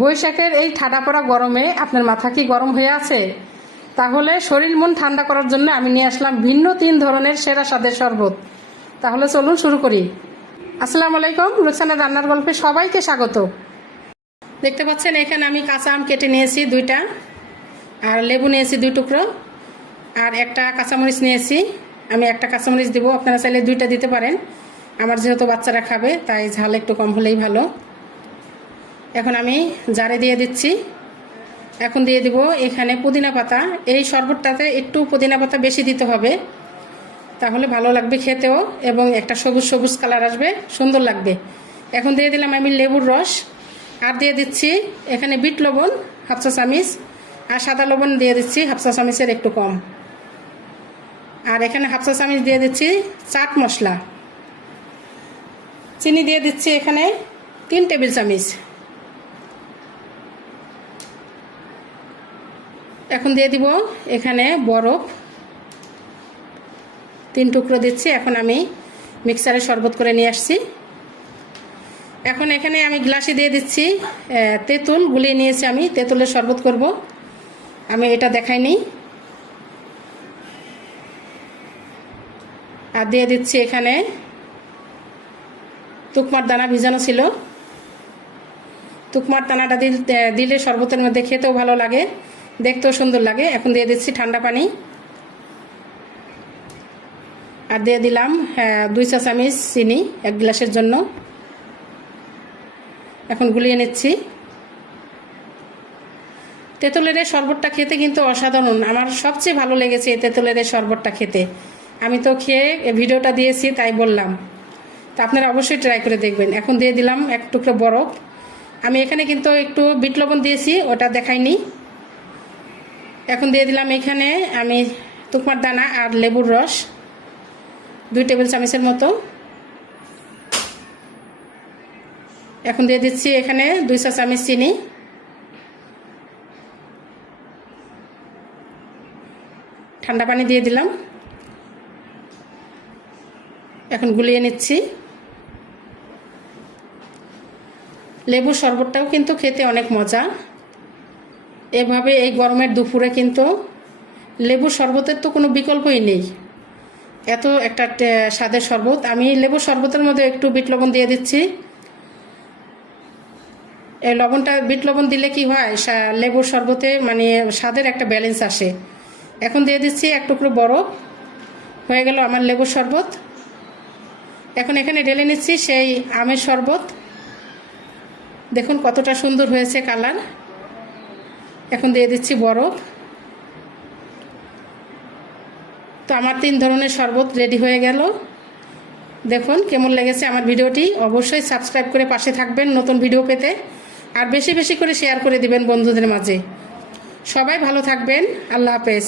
বৈশাখের এই ঠাডা পড়া গরমে আপনার মাথা কি গরম হয়ে আছে? তাহলে শরীর মন ঠান্ডা করার জন্য আমি নিয়ে আসলাম ভিন্ন 3 ধরনের সেরা স্বাদের শরবত। তাহলে চলুন শুরু করি। আসসালামু আলাইকুম, রুকসানার রান্নার গল্পে সবাইকে স্বাগত। দেখতে পাচ্ছেন এখানে আমি কাঁচা আম কেটে নিয়েছি 2টা, আর লেবু নিয়েছি 2 টুকরো, আর একটা কাঁচামরিচ নিয়েছি। আমি একটা কাঁচামরিচ দিব, আপনারা চাইলে 2টা দিতে পারেন। আমার যেহেতু বাচ্চারা খাবে তাই ঝাল একটু কম হলেই ভালো। এখন আমি জারে দিয়ে দিচ্ছি। এখন দিয়ে দিব এখানে পুদিনা পাতা। এই শরবতটাতে একটু পুদিনা পাতা বেশি দিতে হবে, তাহলে ভালো লাগবে খেতেও, এবং একটা সবুজ সবুজ কালার আসবে, সুন্দর লাগবে। এখন দিয়ে দিলাম আমি লেবুর রস, আর দিয়ে দিচ্ছি এখানে বিট লবণ 1/2 চা চামচ, আর সাদা লবণ দিয়ে দিচ্ছি 1/2 চা চামচের একটু কম, আর এখানে 1/2 চা চামচ দিয়ে দিচ্ছি চাট মশলা। চিনি দিয়ে দিচ্ছি এখানে 3 টেবিল চামচ। এখন দিয়ে দিব এখানে বরফ 3 টুকরো দিচ্ছি। এখন আমি মিক্সারে শরবত করে নিয়ে আসছি। এখন এখানে আমি গ্লাসে দিয়ে দিচ্ছি তেঁতুল গুলিয়ে নিয়েছি। আমি তেঁতুলের শরবত করব, আমি এটা দেখাইনি। আর দিয়ে দিচ্ছি এখানে তুকমার দানা ভিজানো ছিল। তুকমার দানাটা দিলে শরবতের মধ্যে খেতেও ভালো লাগে, দেখতেও সুন্দর লাগে। এখন দিয়ে দিচ্ছি ঠান্ডা পানি, আর দিয়ে দিলাম 2 চা চামচ চিনি 1 গ্লাসের জন্য। এখন গুলিয়ে নিচ্ছি। তেঁতুলের এই শরবতটা খেতে কিন্তু অসাধারণ, আমার সবচেয়ে ভালো লেগেছে এই তেঁতুলের এই শরবতটা খেতে। আমি তো খেয়ে ভিডিওটা দিয়েছি তাই বললাম, তো আপনারা অবশ্যই ট্রাই করে দেখবেন। এখন দিয়ে দিলাম 1 টুকরো বরফ। আমি এখানে কিন্তু একটু বিট লবণ দিয়েছি, ওটা দেখাইনি। এখন দিয়ে দিলাম এখানে আমি তুকমার দানা আর লেবুর রস 2 টেবিল চামচের মতো। এখন দিয়ে দিচ্ছি এখানে 2 চা চামচ চিনি। ঠান্ডা পানি দিয়ে দিলাম। এখন গুলিয়ে নিচ্ছি। লেবুর শরবতটাও কিন্তু খেতে অনেক মজা। এভাবে এই গরমের দুপুরে কিন্তু লেবুর শরবতের তো কোনো বিকল্পই নেই, এত একটা স্বাদের শরবত। আমি লেবুর শরবতের মধ্যে একটু বিট লবণ দিয়ে দিচ্ছি। এই লবণটা, বিট লবণ দিলে কি হয়, লেবুর শরবতে মানে স্বাদের একটা ব্যালেন্স আসে। এখন দিয়ে দিচ্ছি 1 টুকরো বরফ। হয়ে গেল আমার লেবুর শরবত। এখন এখানে ঢেলে নিচ্ছি সেই আমের শরবত। দেখুন কতটা সুন্দর হয়েছে কালার। এখন দিয়ে দিচ্ছি বরফ। তো আমার 3 ধরনের শরবত রেডি হয়ে গেল। দেখুন কেমন লেগেছে আমার ভিডিওটি। অবশ্যই সাবস্ক্রাইব করে পাশে থাকবেন নতুন ভিডিও পেতে, আর বেশি বেশি করে শেয়ার করে দিবেন বন্ধুদের মাঝে। সবাই ভালো থাকবেন। আল্লাহ হাফেজ।